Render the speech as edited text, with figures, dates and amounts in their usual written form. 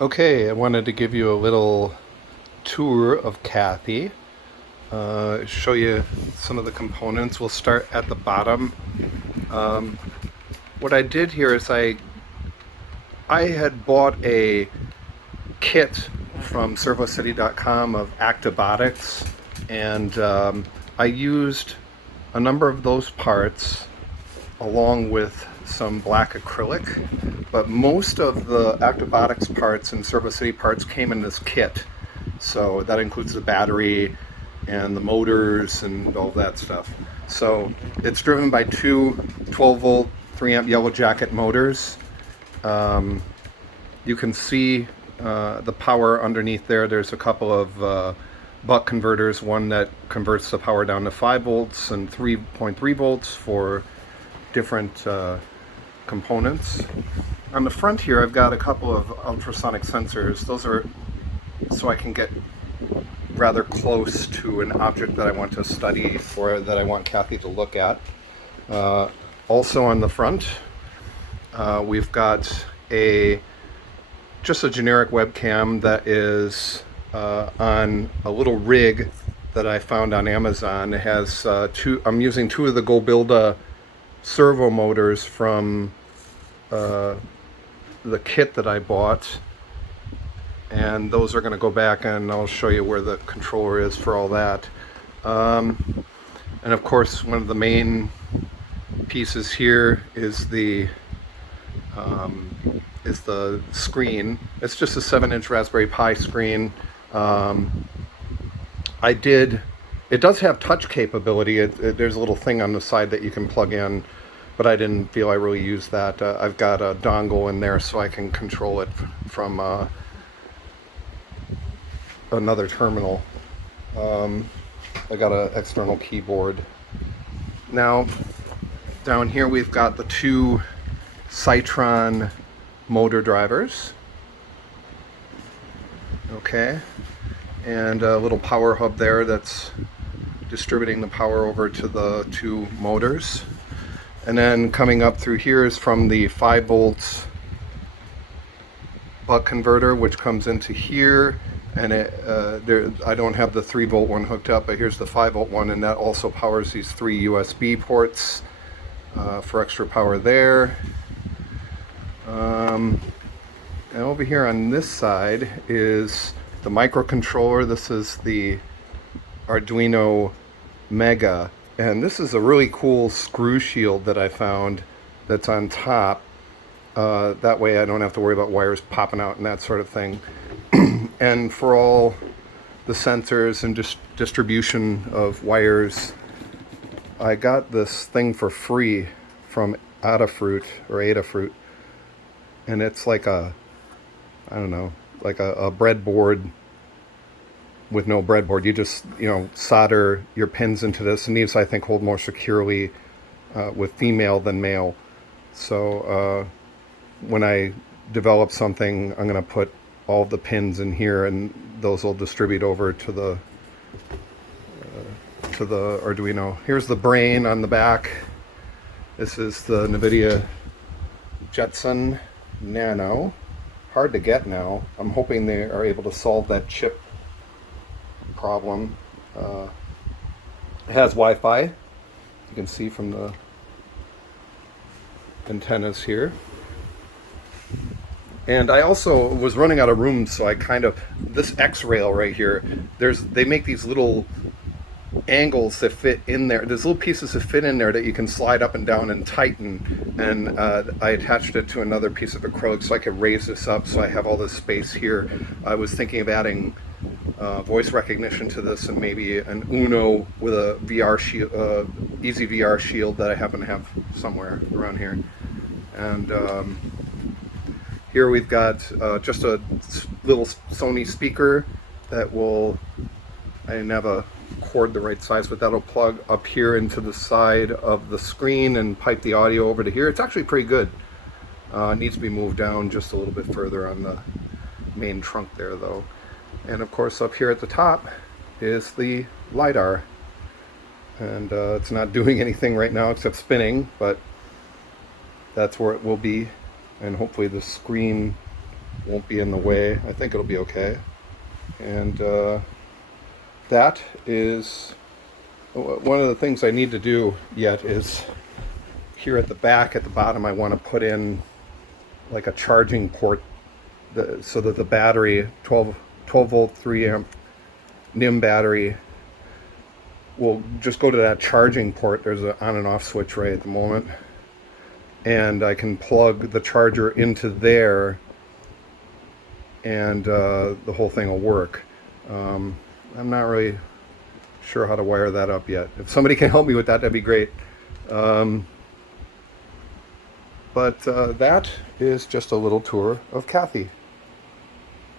Okay, I wanted to give you a little tour of CATHI, show you some of the components. We'll start at the bottom. Um, what I did here is I had bought a kit from servocity.com of actibotics, and I used a number of those parts along with some black acrylic, but most of the actibotics parts and ServoCity parts came in this kit. So that includes the battery and the motors and all that stuff. So it's driven by two 12 volt 3 amp yellow jacket motors. You can see the power underneath there. There's a couple of buck converters, one that converts the power down to 5 volts and 3.3 volts for different components. On the front here, I've got a couple of ultrasonic sensors. Those are so I can get rather close to an object that I want to study or that I want CATHI to look at. Also on the front, we've got just a generic webcam that is on a little rig that I found on Amazon. It has I'm using two of the Gobilda servo motors from the kit that I bought, and those are going to go back, and I'll show you where the controller is for all that. And of course, one of the main pieces here is the screen. It's just a 7-inch Raspberry Pi screen. It does have touch capability. There's a little thing on the side that you can plug in, but I didn't feel I really used that. I've got a dongle in there so I can control it from another terminal. I got an external keyboard. Now, down here we've got the two Citron motor drivers. Okay, and a little power hub there that's distributing the power over to the two motors. And then coming up through here is from the 5 volts buck converter, which comes into here, and I don't have the 3 volt one hooked up, but here's the 5 volt one, and that also powers these 3 USB ports for extra power there. And over here on this side is the microcontroller. This is the Arduino Mega, and this is a really cool screw shield that I found that's on top. That way I don't have to worry about wires popping out and that sort of thing. And for all the sensors and distribution of wires, I got this thing for free from Adafruit, and it's like a breadboard with no breadboard. You just solder your pins into this, and these I think hold more securely with female than male. So when I develop something, I'm going to put all the pins in here, and those will distribute over to the Arduino. Here's the brain on the back. This is the NVIDIA Jetson Nano. Hard to get now. I'm hoping they are able to solve that chip problem. It has Wi-Fi. You can see from the antennas here. And I also was running out of room, so this X-rail right here, they make these little angles that fit in there. There's little pieces that fit in there that you can slide up and down and tighten, and I attached it to another piece of acrylic so I could raise this up so I have all this space here. I was thinking of adding voice recognition to this, and maybe an Uno with a VR shield, easy VR shield that I happen to have somewhere around here. And here we've got just a little Sony speaker that I didn't have a cord the right size, but that'll plug up here into the side of the screen and pipe the audio over to here. It's actually pretty good. It needs to be moved down just a little bit further on the main trunk there though. And of course up here at the top is the LiDAR. And it's not doing anything right now except spinning, but that's where it will be. And hopefully the screen won't be in the way. I think it'll be okay. And that is one of the things I need to do yet is here at the back, at the bottom, I want to put in like a charging port so that the battery, 12 volt 3 amp NIM battery, will just go to that charging port. There's an on and off switch right at the moment, and I can plug the charger into there, and the whole thing will work. I'm not really sure how to wire that up yet. If somebody can help me with that, that'd be great. But that is just a little tour of CATHI.